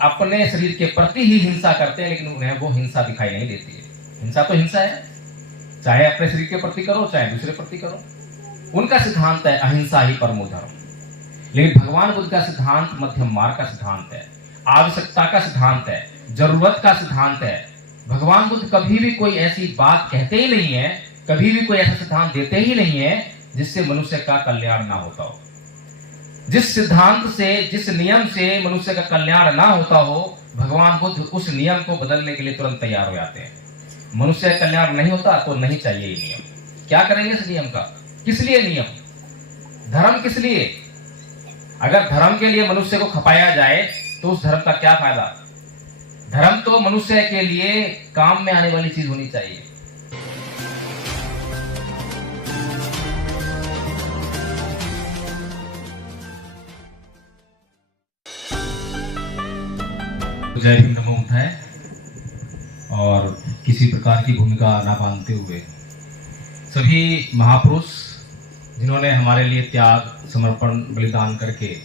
अपने शरीर के प्रति ही हिंसा करते हैं, लेकिन उन्हें वो हिंसा दिखाई नहीं देती है। हिंसा तो हिंसा है, चाहे अपने शरीर के प्रति करो चाहे दूसरे प्रति करो। उनका सिद्धांत है अहिंसा ही परमो धर्म। लेकिन भगवान बुद्ध का सिद्धांत मध्यम मार्ग का सिद्धांत है, आवश्यकता का सिद्धांत है, जरूरत का सिद्धांत है। भगवान बुद्ध कभी भी कोई ऐसी बात कहते ही नहीं है, कभी भी कोई ऐसा सिद्धांत देते ही नहीं है जिससे मनुष्य का कल्याण ना होता हो। जिस सिद्धांत से, जिस नियम से मनुष्य का कल्याण ना होता हो, भगवान बुद्ध उस नियम को बदलने के लिए तुरंत तैयार हो जाते हैं। मनुष्य का कल्याण नहीं होता तो नहीं चाहिए ये नियम। क्या करेंगे इस नियम का? किस लिए नियम? धर्म किस लिए? अगर धर्म के लिए मनुष्य को खपाया जाए तो उस धर्म का क्या फायदा? धर्म तो मनुष्य के लिए काम में आने वाली चीज होनी चाहिए। जय भीम नमो बुद्धाय। और किसी प्रकार की भूमिका ना बांधते हुए सभी महापुरुष जिन्होंने हमारे लिए त्याग, समर्पण, बलिदान करके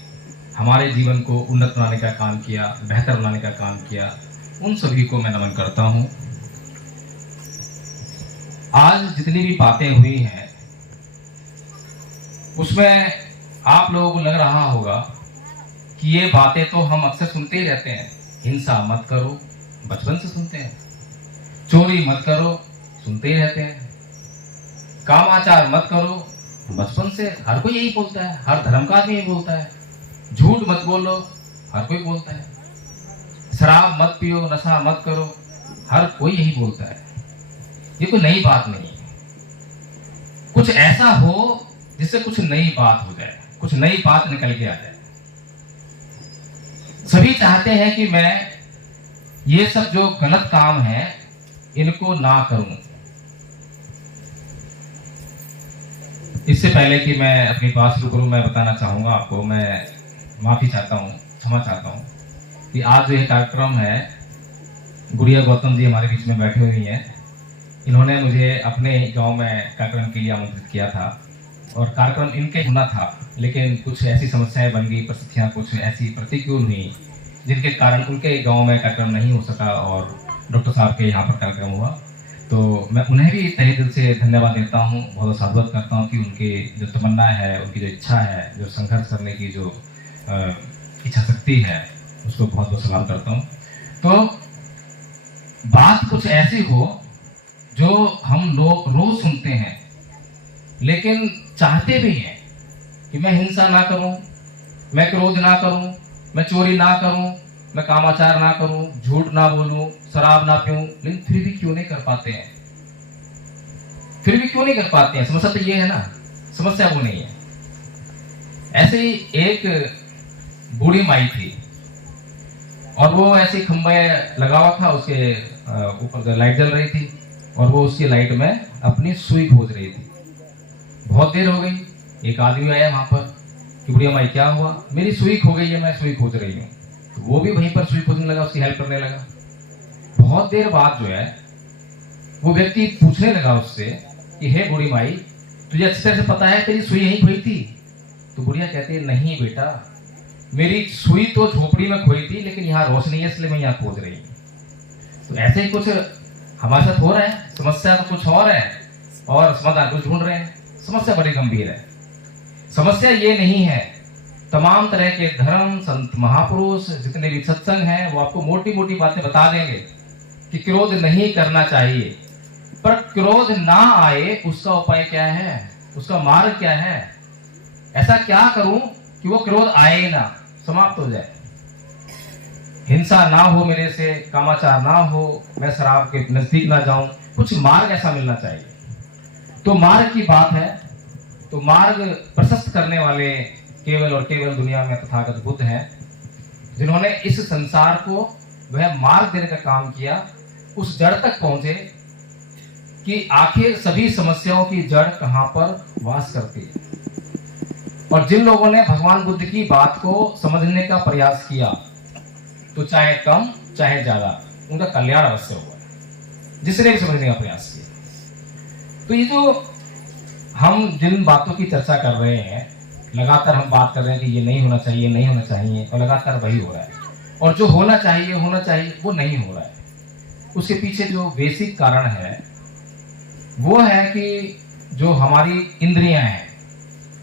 हमारे जीवन को उन्नत बनाने का काम किया, बेहतर बनाने का काम किया, उन सभी को मैं नमन करता हूं। आज जितनी भी बातें हुई हैं उसमें आप लोगों को लग रहा होगा कि ये बातें तो हम अक्सर सुनते ही रहते हैं। हिंसा मत करो, बचपन से सुनते हैं। चोरी मत करो, सुनते ही रहते हैं। कामाचार मत करो, बचपन से हर कोई यही बोलता है, हर धर्म का आदमी यही बोलता है। झूठ मत बोलो, हर कोई बोलता है। शराब मत पियो, नशा मत करो, हर कोई यही बोलता है। ये कोई नई बात नहीं है। कुछ ऐसा हो जिससे कुछ नई बात हो जाए, कुछ नई बात निकल के आ जाए। सभी चाहते हैं कि मैं ये सब जो गलत काम है इनको ना करूं। इससे पहले कि मैं अपनी बात शुरू करूं, मैं बताना चाहूंगा आपको, मैं माफी चाहता हूं, क्षमा चाहता हूं कि आज जो ये कार्यक्रम है, गुड़िया गौतम जी हमारे बीच में बैठे हुई हैं। इन्होंने मुझे अपने गांव में कार्यक्रम के लिए आमंत्रित किया था और कार्यक्रम इनके होना था, लेकिन कुछ ऐसी समस्याएं बन गई, परिस्थितियां कुछ ऐसी प्रतिकूल हुई जिनके कारण उनके गांव में कार्यक्रम नहीं हो सका और डॉक्टर साहब के यहाँ पर कार्यक्रम हुआ। तो मैं उन्हें भी तहे दिल से धन्यवाद देता हूँ, बहुत साधुवाद करता हूँ कि उनकी जो तमन्ना है, उनकी जो इच्छा है, जो संघर्ष करने की जो इच्छा शक्ति है, उसको बहुत बहुत सलाम करता हूँ। तो बात कुछ ऐसी हो जो हम लोग रोज सुनते हैं लेकिन चाहते भी हैं कि मैं हिंसा ना करूं, मैं क्रोध ना करूं, मैं चोरी ना करूं, मैं कामाचार ना करूं, झूठ ना बोलूं, शराब ना पीऊं, लेकिन फिर भी क्यों नहीं कर पाते हैं? फिर भी क्यों नहीं कर पाते हैं? समस्या तो ये है ना, समस्या वो नहीं है। ऐसे ही एक बूढ़ी माई थी और वो ऐसे खंबे लगा हुआ था, उसके ऊपर लाइट जल रही थी और वो उसकी लाइट में अपनी सुई खोज रही थी। बहुत देर हो गई, एक आदमी आया वहां पर कि बुढ़िया माई क्या हुआ? मेरी सुई खो गई है, मैं सुई खोज रही हूँ। तो वो भी वहीं पर सुई खोजने लगा, उसकी हेल्प करने लगा। बहुत देर बाद जो है वो व्यक्ति पूछने लगा उससे कि हे बूढ़ी माई, तुझे अच्छी तरह से पता है तेरी सुई यहीं खोई थी? तो बुढ़िया कहती है नहीं बेटा, मेरी सुई तो झोपड़ी में खोई थी, लेकिन यहाँ रोशनी है इसलिए मैं यहाँ खोज रही हूँ। तो ऐसे ही कुछ हमारे साथ हो रहा है। समस्या तो कुछ और है और समाधान कुछ ढूंढ रहे हैं। समस्या बड़ी गंभीर है। समस्या ये नहीं है, तमाम तरह के धर्म, संत, महापुरुष, जितने भी सत्संग हैं वो आपको मोटी मोटी बातें बता देंगे कि क्रोध नहीं करना चाहिए, पर क्रोध ना आए उसका उपाय क्या है, उसका मार्ग क्या है? ऐसा क्या करूं कि वो क्रोध आए ना, समाप्त हो जाए। हिंसा ना हो मेरे से, कामाचार ना हो, मैं शराब के नजदीक ना जाऊं, कुछ मार्ग ऐसा मिलना चाहिए। तो मार्ग की बात है, तो मार्ग प्रशस्त करने वाले केवल और केवल दुनिया में तथागत बुद्ध हैं, जिन्होंने इस संसार को वह मार्ग देने का काम किया, उस जड़ तक पहुंचे कि आखिर सभी समस्याओं की जड़ कहां पर वास करती है। और जिन लोगों ने भगवान बुद्ध की बात को समझने का प्रयास किया, तो चाहे कम चाहे ज्यादा उनका कल्याण अवश्य होगा, जिसने भी समझने का प्रयास किया। तो ये जो हम जिन बातों की चर्चा कर रहे हैं, लगातार हम बात कर रहे हैं कि ये नहीं होना चाहिए, नहीं होना चाहिए, और लगातार वही हो रहा है। और जो होना चाहिए वो नहीं हो रहा है। उसके पीछे जो बेसिक कारण है वो है कि जो हमारी इंद्रियां हैं,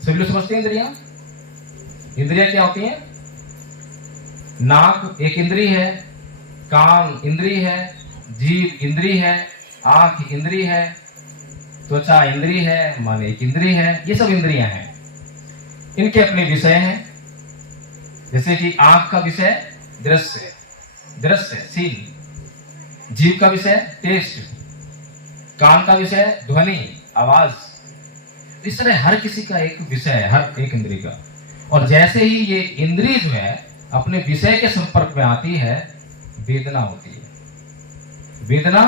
सभी लोग समझते हैं इंद्रियां क्या होती हैं? नाक एक इंद्री है, कान इंद्री है, जीभ इंद्री है, आंख इंद्री है, त्वचा इंद्री है, मन एक इंद्री है। ये सब इंद्रियां हैं, इनके अपने विषय हैं। जैसे कि आंख का विषय दृश्य सीन, जीभ का विषय टेस्ट, कान का विषय ध्वनि आवाज। इस तरह हर किसी का एक विषय है, हर एक इंद्रिय का। और जैसे ही ये इंद्रिय जो है अपने विषय के संपर्क में आती है, वेदना होती है। वेदना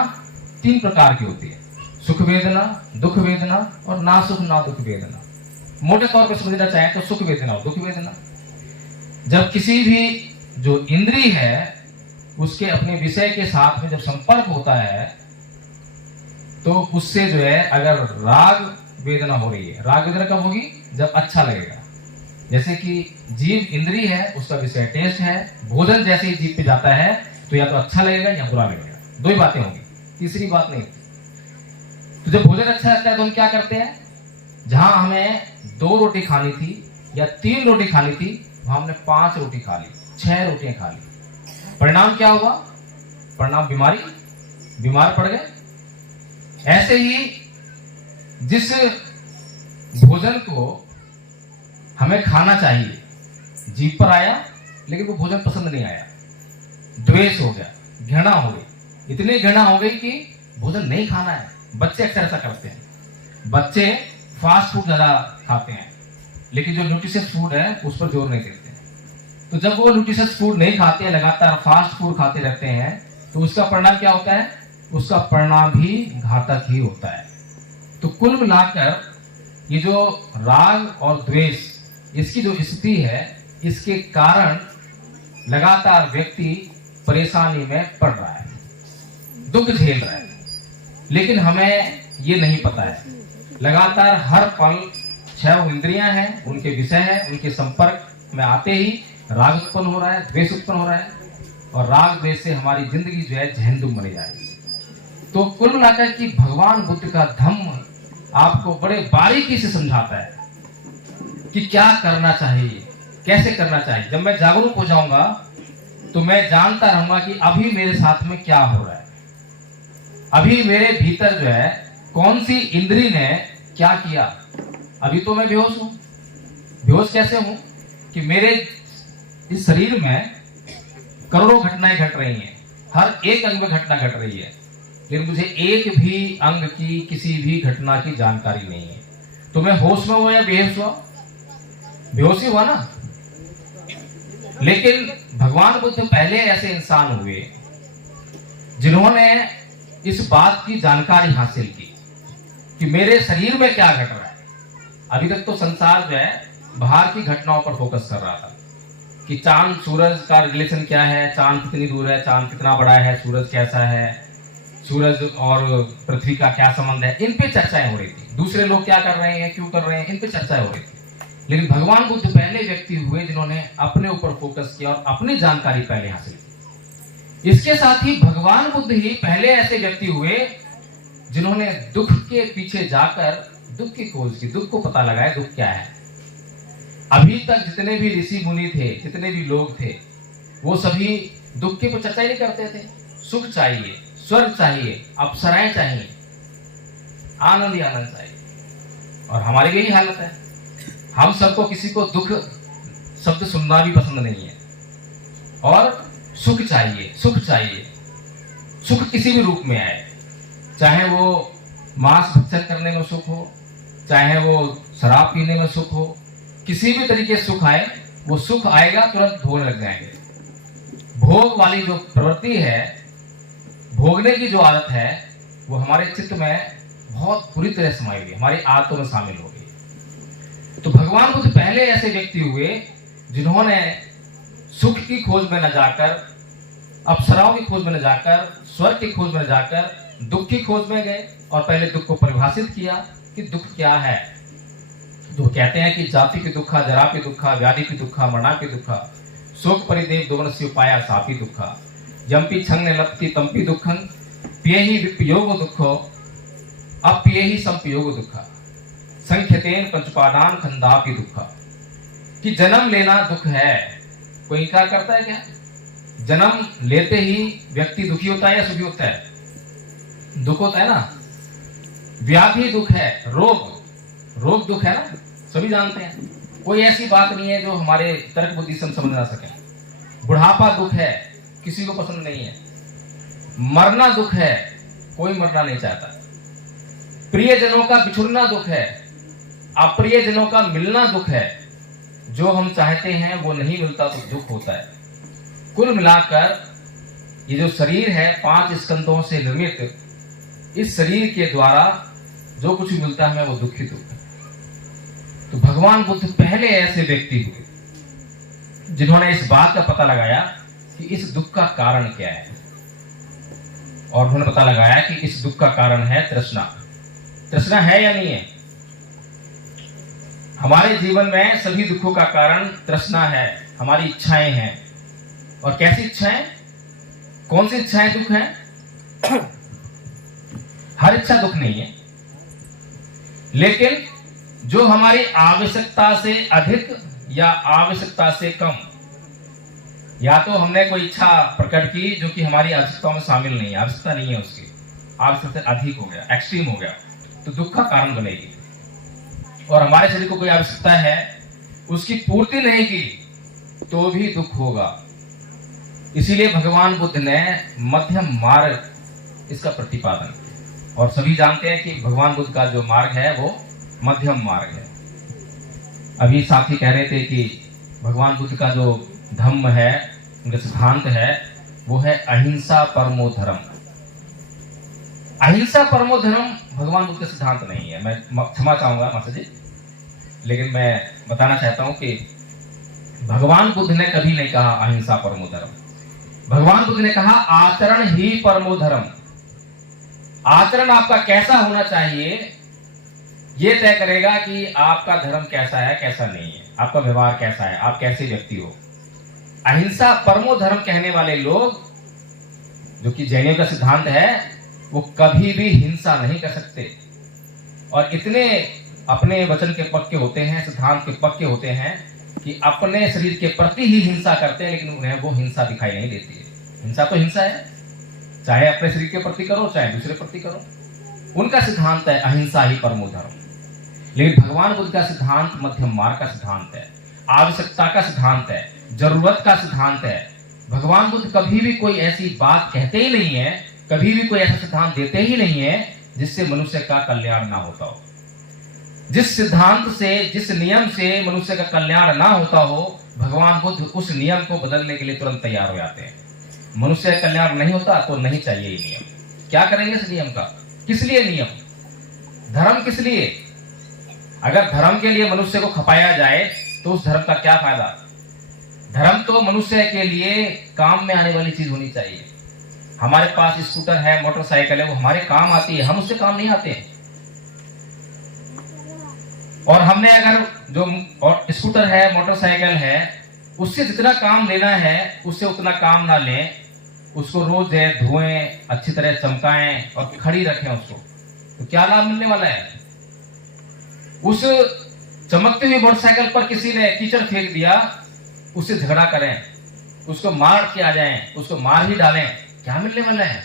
3 प्रकार की होती है, सुख वेदना, दुख वेदना और ना सुख ना दुख वेदना। मोटे तौर पर समझना चाहें तो सुख वेदना और दुख वेदना। जब किसी भी जो इंद्रिय है उसके अपने विषय के साथ में जब संपर्क होता है तो उससे जो है अगर राग वेदना हो रही है, राग वेदना कब होगी? जब अच्छा लगेगा। जैसे कि जीभ इंद्रिय है, उसका विषय टेस्ट है, भोजन जैसे ही जीभ पे जाता है तो या तो अच्छा लगेगा या बुरा लगेगा, 2 ही बातें होंगी, तीसरी बात नहीं। तो जब भोजन अच्छा लगता है तो हम क्या करते हैं? जहां हमें 2 रोटी खानी थी या 3 रोटी खानी थी, वहां हमने 5 रोटी खा ली, 6 रोटियां खा ली। परिणाम क्या हुआ? परिणाम बीमारी, बीमार पड़ गए। ऐसे ही जिस भोजन को हमें खाना चाहिए, जीभ पर आया लेकिन वो भोजन पसंद नहीं आया, द्वेष हो गया, घृणा हो गई, इतनी घृणा हो गई कि भोजन नहीं खाना है। बच्चे अक्सर ऐसा करते हैं, बच्चे फास्ट फूड ज्यादा खाते हैं लेकिन जो न्यूट्रिशियस फूड है उस पर जोर नहीं देते। तो जब वो न्यूट्रिशियस फूड नहीं खाते, लगातार फास्ट फूड खाते रहते हैं, तो उसका परिणाम क्या होता है? उसका परिणाम भी घातक ही होता है। तो कुल मिलाकर ये जो राग और द्वेष, इसकी जो स्थिति है, इसके कारण लगातार व्यक्ति परेशानी में पड़ रहा है, दुख झेल रहा है। लेकिन हमें ये नहीं पता है, लगातार हर पल 6 इंद्रियां हैं, उनके विषय है, उनके संपर्क में आते ही राग उत्पन्न हो रहा है, द्वेष उत्पन्न हो रहा है, और राग द्वेष से हमारी जिंदगी जो है जहन्नुम बनी जा रही है। तो कुल मिलाकर कि भगवान बुद्ध का धम्म आपको बड़े बारीकी से समझाता है कि क्या करना चाहिए, कैसे करना चाहिए। जब मैं जागरूक हो जाऊंगा तो मैं जानता रहूंगा कि अभी मेरे साथ में क्या हो रहा है, अभी मेरे भीतर जो है कौन सी इंद्री ने क्या किया। अभी तो मैं बेहोश हूं। बेहोश कैसे हूं? कि मेरे इस शरीर में करोड़ों घटनाएं घट रही हैं, हर एक अंग में घटना घट रही है, लेकिन मुझे एक भी अंग की किसी भी घटना की जानकारी नहीं है। तो मैं होश में हुआ या बेहोश हुआ? बेहोश ही हुआ ना। लेकिन भगवान बुद्ध पहले ऐसे इंसान हुए जिन्होंने इस बात की जानकारी हासिल की कि मेरे शरीर में क्या घट रहा है। अभी तक तो संसार जो है बाहर की घटनाओं पर फोकस कर रहा था कि चांद सूरज का रिलेशन क्या है, चांद कितनी दूर है, चांद कितना बड़ा है, सूरज कैसा है, सूरज और पृथ्वी का क्या संबंध है, इन पे चर्चाएं हो रही थी। दूसरे लोग क्या कर रहे हैं, क्यों कर रहे हैं, इन पे चर्चाएं हो रही थी। लेकिन भगवान बुद्ध पहले व्यक्ति हुए जिन्होंने अपने ऊपर फोकस किया और अपनी जानकारी पहले हासिल की। इसके साथ ही भगवान बुद्ध ही पहले ऐसे व्यक्ति हुए जिन्होंने दुख के पीछे जाकर दुख की खोज की, दुख को पता लगाया दुख क्या है। अभी तक जितने भी ऋषि मुनि थे, जितने भी लोग थे, वो सभी दुख के पर चर्चा ही नहीं करते थे। सुख चाहिए, स्वर्ग चाहिए, अप्सराएं चाहिए, आनंद ही आनंद चाहिए। और हमारी यही हालत है, हम सबको किसी को दुख शब्द सुनना भी पसंद नहीं है, और सुख चाहिए, सुख चाहिए। सुख किसी भी रूप में आए, चाहे वो मांस भक्षण करने में सुख हो, चाहे वो शराब पीने में सुख हो, किसी भी तरीके से सुख आए, वो सुख आएगा तुरंत भोगने लग जाएंगे। भोग वाली जो प्रवृत्ति है, भोगने की जो आदत है, वो हमारे चित्त में बहुत बुरी तरह समाई हुई, हमारी आदतों में शामिल हो गई। तो भगवान बुद्ध पहले ऐसे व्यक्ति हुए जिन्होंने सुख की खोज में न जाकर, अप्सराओं की खोज में न जाकर, स्वर्ग की खोज में न जाकर दुख की खोज में गए और पहले दुख को परिभाषित किया कि दुख क्या है। जो कहते हैं कि जाति की दुखा, जरा की दुखा, व्याधि की दुखा, मरना की दुखा, शोक परिदेव दोवनस्य उपाया सापि दुःखा यम्पि छंग लप्ति तम्पि दुःखं पियहि विपयोग दुःखो अप्येहि संपयोग दुःखा संख्यतेन पंचपादान खंदापि दुःखा। कि जन्म लेना दुख है, कोई इनकार करता है क्या? जन्म लेते ही व्यक्ति दुखी होता है या सुखी होता है? दुख होता है ना। व्याधि दुख है, रोग दुख है ना, सभी जानते हैं। कोई ऐसी बात नहीं है जो हमारे तर्क बुद्धि से हम समझ ना सके। बुढ़ापा दुख है, किसी को पसंद नहीं है। मरना दुख है, कोई मरना नहीं चाहता। प्रियजनों का बिछुड़ना दुख है, अप्रियजनों का मिलना दुख है। जो हम चाहते हैं वो नहीं मिलता तो दुख होता है। कुल मिलाकर ये जो शरीर है 5 स्कंदों से निर्मित, इस शरीर के द्वारा जो कुछ मिलता है वो दुख ही दुख है। तो भगवान बुद्ध पहले ऐसे व्यक्ति हुए जिन्होंने इस बात का पता लगाया कि इस दुख का कारण क्या है, और उन्होंने पता लगाया कि इस दुख का कारण है तृष्णा। तृष्णा है या नहीं है? हमारे जीवन में सभी दुखों का कारण तृष्णा है, हमारी इच्छाएं हैं। और कैसी इच्छाएं? कौन सी इच्छाएं दुख है? हर इच्छा दुख नहीं है, लेकिन जो हमारी आवश्यकता से अधिक या आवश्यकता से कम, या तो हमने कोई इच्छा प्रकट की जो कि हमारी आवश्यकताओं में शामिल नहीं है, आवश्यकता नहीं है उसकी, आवश्यकता से अधिक हो गया, एक्सट्रीम हो गया, तो दुख का कारण बनेगी। और हमारे शरीर को कोई आवश्यकता है, उसकी पूर्ति नहीं की तो भी दुख होगा। इसीलिए भगवान बुद्ध ने मध्यम मार्ग इसका प्रतिपादन किया। और सभी जानते हैं कि भगवान बुद्ध का जो मार्ग है वो मध्यम मार्ग है। अभी साथी कह रहे थे कि भगवान बुद्ध का जो धम्म है, उनका सिद्धांत है, वो है अहिंसा परमो धर्म। अहिंसा परमो धर्म भगवान बुद्ध का सिद्धांत नहीं है। मैं क्षमा चाहूंगा माता जी, लेकिन मैं बताना चाहता हूं कि भगवान बुद्ध ने कभी नहीं कहा अहिंसा परमो धर्म। भगवान बुद्ध ने कहा आचरण ही परमो धर्म। आचरण आपका कैसा होना चाहिए ये तय करेगा कि आपका धर्म कैसा है, कैसा नहीं है, आपका व्यवहार कैसा है, आप कैसे व्यक्ति हो। अहिंसा परमो धर्म कहने वाले लोग, जो कि जैनियों का सिद्धांत है, वो कभी भी हिंसा नहीं कर सकते। और इतने अपने वचन के पक्के होते हैं, सिद्धांत के पक्के होते हैं कि अपने शरीर के प्रति ही हिंसा करते हैं, लेकिन उन्हें वो हिंसा दिखाई नहीं देती है। हिंसा तो हिंसा है, चाहे अपने शरीर के प्रति करो चाहे दूसरे प्रति करो। उनका सिद्धांत है अहिंसा ही परमो धर्म। लेकिन भगवान बुद्ध का सिद्धांत मध्यम मार्ग का सिद्धांत है, आवश्यकता का सिद्धांत है, जरूरत का सिद्धांत है। भगवान बुद्ध कभी भी कोई ऐसी बात कहते ही नहीं है, कभी भी कोई ऐसा सिद्धांत देते ही नहीं है जिससे मनुष्य का कल्याण ना होता हो। जिस सिद्धांत से, जिस नियम से मनुष्य का कल्याण ना होता हो, भगवान बुद्ध उस नियम को बदलने के लिए तुरंत तैयार हो जाते हैं। मनुष्य का कल्याण नहीं होता तो नहीं चाहिए ये नियम। क्या करेंगे इस नियम का? किस लिए नियम? धर्म किस लिए? अगर धर्म के लिए मनुष्य को खपाया जाए तो उस धर्म का क्या फायदा? धर्म तो मनुष्य के लिए काम में आने वाली चीज होनी चाहिए। हमारे पास स्कूटर है, मोटरसाइकिल है, वो हमारे काम आती है, हम उससे काम नहीं आते हैं। और हमने अगर जो और स्कूटर है, मोटरसाइकिल है, उससे जितना काम लेना है उससे उतना काम ना लें, उसको रोज धोएं, अच्छी तरह चमकाएं और खड़ी रखें उसको, तो क्या लाभ मिलने वाला है? उस चमकती हुई मोटरसाइकिल पर किसी ने कीचड़ फेंक दिया, उससे झगड़ा करें, उसको मार के आ जाएं, उसको मार ही डालें, क्या मिलने वाला है?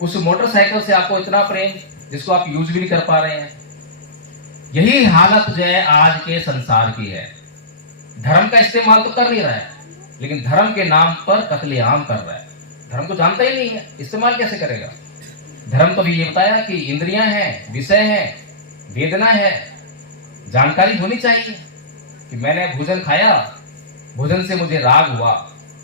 उस मोटरसाइकिल से आपको इतना प्रेम जिसको आप यूज भी नहीं कर पा रहे हैं। यही हालत जो है आज के संसार की है। धर्म का इस्तेमाल तो कर नहीं रहा है, लेकिन धर्म के नाम पर कत्लेआम कर रहा है। धर्म को जानता ही नहीं है, इस्तेमाल कैसे करेगा? धर्म तो भी ये बताया कि इंद्रियां हैं, विषय है, वेदना है, जानकारी होनी चाहिए कि मैंने भोजन खाया, भोजन से मुझे राग हुआ,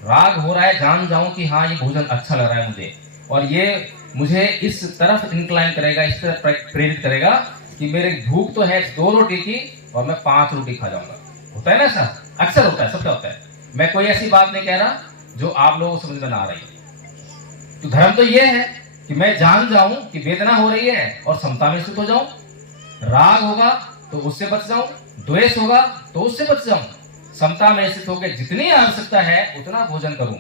राग हो रहा है, जान जाऊं कि हाँ ये भोजन अच्छा लग रहा है मुझे, और ये मुझे इस तरफ इंक्लाइन करेगा, इस तरफ प्रेरित करेगा कि मेरे भूख तो है 2 रोटी की और मैं 5 रोटी खा जाऊंगा। होता है ना ऐसा? अक्सर होता है, सबका होता है। मैं कोई ऐसी बात नहीं कह रहा जो आप लोगों को समझ में ना आ रही है। तो धर्म तो ये है कि मैं जान जाऊं कि वेदना हो रही है और समता में स्थित हो जाऊं, राग होगा तो उससे बच जाऊं, द्वेष होगा तो उससे बच जाऊं। समता में स्थित होकर जितनी आवश्यकता है उतना भोजन करूं,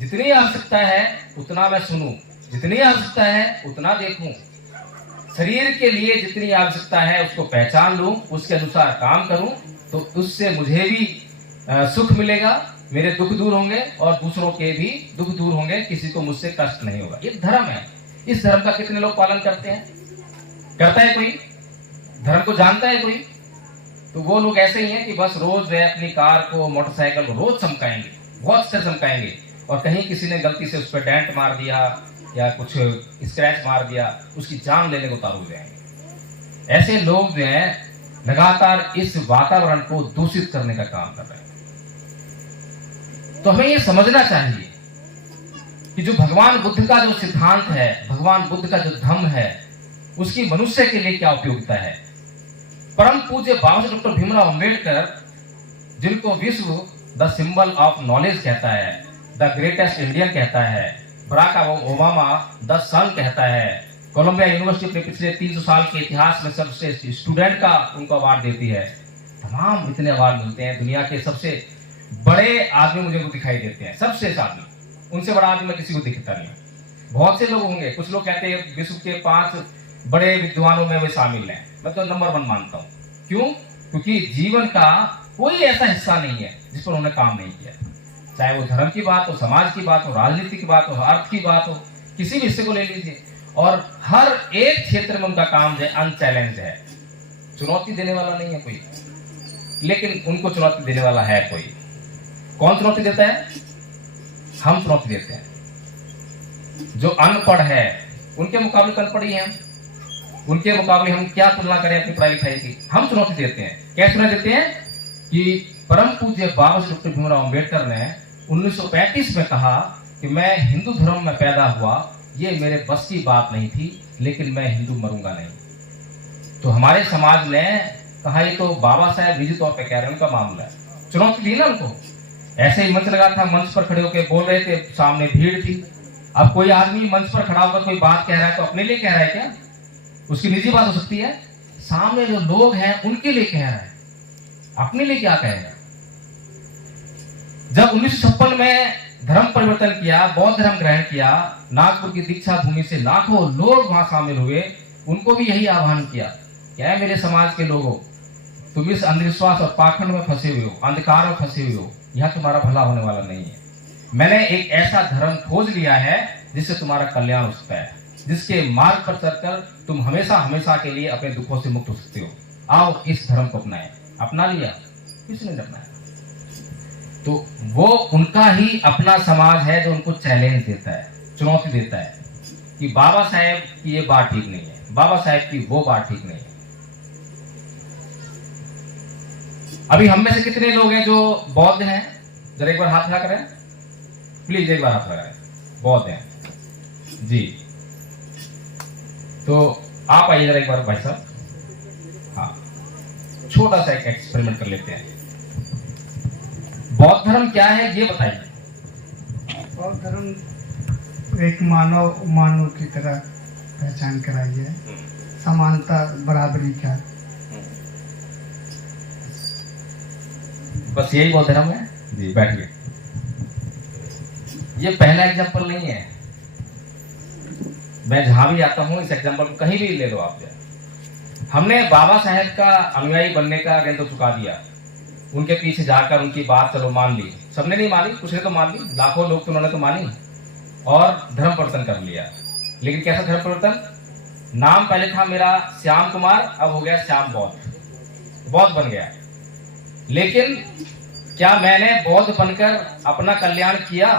जितनी आवश्यकता है उतना मैं सुनूं, जितनी आवश्यकता है उतना देखूं, शरीर के लिए जितनी आवश्यकता है उसको पहचान लूं, उसके अनुसार काम करूं, तो उससे मुझे भी सुख मिलेगा, मेरे दुख दूर होंगे और दूसरों के भी दुख दूर होंगे, किसी को मुझसे कष्ट नहीं होगा। ये धर्म है। इस धर्म का कितने लोग पालन करते हैं? करता है कोई? धर्म को जानता है कोई? तो वो लोग ऐसे ही हैं कि बस रोज वे अपनी कार को, मोटरसाइकिल को रोज चमकाएंगे, बहुत से चमकाएंगे, और कहीं किसी ने गलती से उस पर डेंट मार दिया या कुछ स्क्रैच मार दिया, उसकी जान लेने को उतारू हो जाएंगे। ऐसे लोग जो हैं लगातार इस वातावरण को दूषित करने का काम कर रहे हैं। तो हमें ये समझना चाहिए कि जो भगवान बुद्ध का जो सिद्धांत है, भगवान बुद्ध का जो धम्म है, उसकी मनुष्य के लिए क्या उपयोगिता है। परम पूज्य बाबा साहेब डॉक्टर भीमराव अंबेडकर, जिनको विश्व द सिंबल ऑफ नॉलेज कहता है, द ग्रेटेस्ट इंडियन कहता है, बराक ओबामा द सन कहता है, कोलंबिया यूनिवर्सिटी अपने पिछले 300 साल के इतिहास में सर्वश्रेष्ठ स्टूडेंट का उनको अवार्ड देती है। तमाम इतने अवार्ड मिलते हैं। दुनिया के सबसे बड़े आदमी मुझे वो दिखाई देते हैं, सबसे आदमी, उनसे बड़ा आदमी मैं किसी को दिखता नहीं। बहुत से लोग होंगे, कुछ लोग कहते हैं विश्व के 5 बड़े विद्वानों में वे शामिल हैं, मैं तो नंबर 1 मानता हूं। क्यों? क्योंकि जीवन का कोई ऐसा हिस्सा नहीं है जिस पर उन्होंने काम नहीं किया, चाहे वो धर्म की बात हो, समाज की बात हो, राजनीति की बात हो, अर्थ की बात हो, किसी भी हिस्से को ले लीजिए, और हर एक क्षेत्र में उनका काम जो है अनचैलेंज है, चुनौती देने वाला नहीं है कोई, लेकिन उनको चुनौती देने वाला है कोई। कौन चुनौती देता है? हम चुनौती देते हैं। जो अनपढ़ है उनके मुकाबले अनपढ़ ही हैं, उनके मुकाबले हम क्या तुलना करें अपनी पढ़ाई लिखाई की? हम चुनौती देते हैं। क्या चुनौती देते हैं? कि परम पूज्य बाबा साहेब डॉक्टर भीमराव अंबेडकर ने 1935 में कहा कि मैं हिंदू धर्म में पैदा हुआ, ये मेरे बस की बात नहीं थी, लेकिन मैं हिंदू मरूंगा नहीं। तो हमारे समाज ने कहा ये तो बाबा साहेब निजी तौर पे कह रहे हैं, उनका मामला है। चुनौती दी ना उनको। ऐसे ही मंच लगा था, मंच पर खड़े होकर बोल रहे थे, सामने भीड़ थी। अब कोई आदमी मंच पर खड़ा होकर कोई बात कह रहा है तो अपने लिए कह रहा है क्या? उसकी निजी बात हो सकती है। सामने जो लोग हैं उनके लिए कह रहा है, अपने लिए क्या कहेगा? जब 1956 में धर्म परिवर्तन किया, बौद्ध धर्म ग्रहण किया, नागपुर की दीक्षा भूमि से लाखों लोग वहां शामिल हुए, उनको भी यही आह्वान किया, क्या है मेरे समाज के लोगों, तुम इस अंधविश्वास और पाखंड में फंसे हुए हो, अंधकार में फंसे हुए हो, यहां तुम्हारा भला होने वाला नहीं है। मैंने एक ऐसा धर्म खोज लिया है जिससे तुम्हारा कल्याण हो सकता है, जिसके मार्ग पर चलकर तुम हमेशा हमेशा के लिए अपने दुखों से मुक्त हो सकते हो। आओ इस धर्म को अपनाएं। अपना लिया? किसने अपनाया? तो वो उनका ही अपना समाज है जो उनको चैलेंज देता है, चुनौती देता है कि बाबा साहेब की ये बात ठीक नहीं है, बाबा साहेब की वो बात ठीक नहीं है। अभी हम में से कितने लोग हैं जो बौद्ध हैं? जरा एक बार हाथ खड़ा करें प्लीज, एक बार हाथ लगाएं। बौद्ध हैं जी, तो आप आइए जरा एक बार भाई साहब। हाँ, छोटा सा एक एक्सपेरिमेंट कर लेते हैं। बौद्ध धर्म क्या है ये बताइए। बौद्ध धर्म एक मानव की तरह पहचान कराई है, समानता, बराबरी का, बस यही बौद्ध धर्म है जी। बैठिए। ये पहला एग्जाम्पल नहीं है, मैं जहां भी आता हूं इस एग्जाम्पल को कहीं भी ले लो आप। हमने बाबा साहेब का अनुयायी बनने का ऋण तो चुका दिया, उनके पीछे जाकर उनकी बात चलो मान ली, सबने नहीं मानी, कुछ ने तो मान ली, लाखों लोग तो उन्होंने तो मानी और धर्म परिवर्तन कर लिया। लेकिन कैसा धर्म परिवर्तन? नाम पहले था मेरा श्याम कुमार, अब हो गया श्याम बौद्ध, बौद्ध बन गया। लेकिन क्या मैंने बौद्ध बनकर अपना कल्याण किया?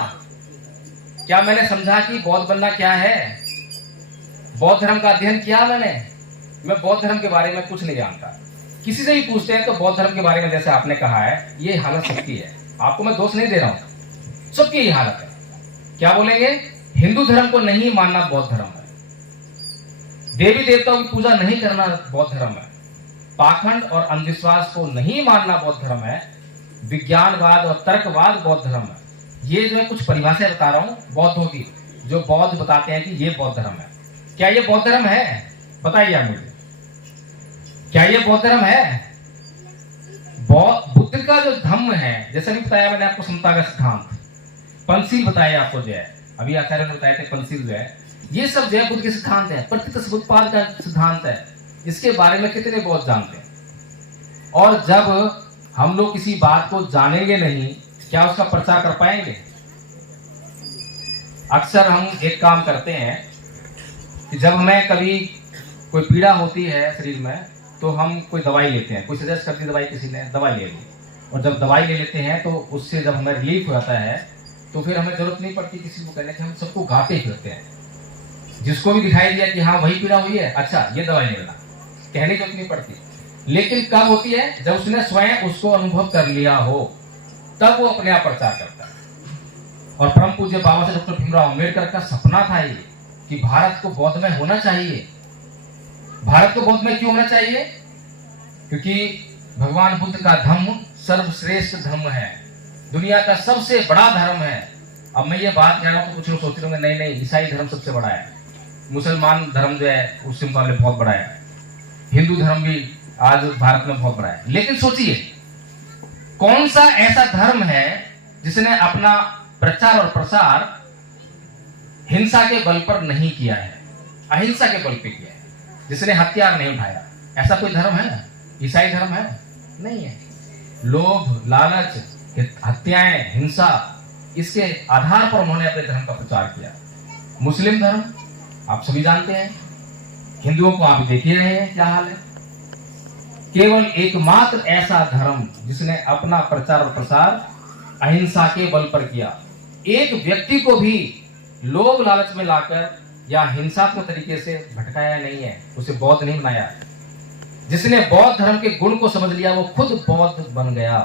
क्या मैंने समझा कि बौद्ध बनना क्या है? बौद्ध धर्म का अध्ययन किया मैंने? मैं बौद्ध धर्म के बारे में कुछ नहीं जानता। किसी से भी पूछते हैं तो बौद्ध धर्म के बारे में, जैसे आपने कहा है, ये हालत सबकी है, आपको मैं दोष नहीं दे रहा हूं, सबकी यही हालत है। क्या बोलेंगे? हिंदू धर्म को नहीं मानना बौद्ध धर्म है, देवी देवताओं की पूजा नहीं करना बौद्ध धर्म है, पाखंड और अंधविश्वास को नहीं मानना बौद्ध धर्म है, विज्ञानवाद और तर्कवाद बौद्ध धर्म है। ये जो है कुछ परिभाषाएं बता रहा हूं बौद्धों की, जो बौद्ध बताते हैं कि ये बौद्ध धर्म है। क्या ये बौद्ध धर्म है? बताइए आप मुझे, क्या ये बौद्ध धर्म है? बुद्ध बुद्ध का जो धम्म है, जैसा भी बताया मैंने आपको, समता का सिद्धांत, पंचशील बताया आपको जो है, अभी आचार्य ने बताया थे पंचशील जो है, ये सब जो है बुद्ध के सिद्धांत है, प्रतिसमुत्पाद का सिद्धांत है। इसके बारे में कितने बहुत जानते हैं। और जब हम लोग किसी बात को जानेंगे नहीं, क्या उसका प्रचार कर पाएंगे? अक्सर हम एक काम करते हैं कि जब हमें कभी कोई पीड़ा होती है शरीर में, तो हम कोई दवाई लेते हैं, कोई सजेस्ट करती दवाई, किसी ने दवाई ले ली, और जब दवाई ले लेते हैं तो उससे जब हमें रिलीफ हो जाता है, तो फिर हमें जरूरत नहीं पड़ती किसी को कहने की, हम सबको गाते फिरते हैं। जिसको भी दिखाई दिया कि हाँ वही पीड़ा हुई है, अच्छा ये दवाई ले लेना, कहने की जरूरत नहीं पड़ती। लेकिन कब होती है? जब उसने स्वयं उसको अनुभव कर लिया हो, तब वो अपने आप प्रचार करता है। और परम पूज्य बाबा साहेब डॉक्टर भीमराव अम्बेडकर का सपना था ये कि भारत को बौद्धमय होना चाहिए। भारत को बौद्धमय क्यों होना चाहिए? क्योंकि भगवान बुद्ध का धर्म सर्वश्रेष्ठ धर्म है, दुनिया का सबसे बड़ा धर्म है। अब मैं ये बात कह रहा हूं तो कुछ लोग सोच रहे होंगे नहीं नहीं, ईसाई धर्म सबसे बड़ा है, मुसलमान धर्म जो है उससे मुकाबले बहुत बड़ा है, हिंदू धर्म भी आज भारत में बहुत बड़ा है। लेकिन सोचिए, कौन सा ऐसा धर्म है जिसने अपना प्रचार और प्रसार हिंसा के बल पर नहीं किया है, अहिंसा के बल पे किया है, जिसने हथियार नहीं उठाया? ऐसा कोई धर्म है? ईसाई धर्म है? नहीं है। लोभ, लालच, हत्याएं, हिंसा, इसके आधार पर उन्होंने अपने धर्म का प्रचार किया। मुस्लिम धर्म आप सभी जानते हैं, हिंदुओं को आप देख ही रहे हैं क्या हाल है। केवल एकमात्र ऐसा धर्म जिसने अपना प्रचार और प्रसार अहिंसा के बल पर किया, एक व्यक्ति को भी लोभ लालच में लाकर या हिंसात्मक तरीके से भटकाया नहीं है, उसे बौद्ध नहीं बनाया। जिसने बौद्ध धर्म के गुण को समझ लिया वो खुद बौद्ध बन गया,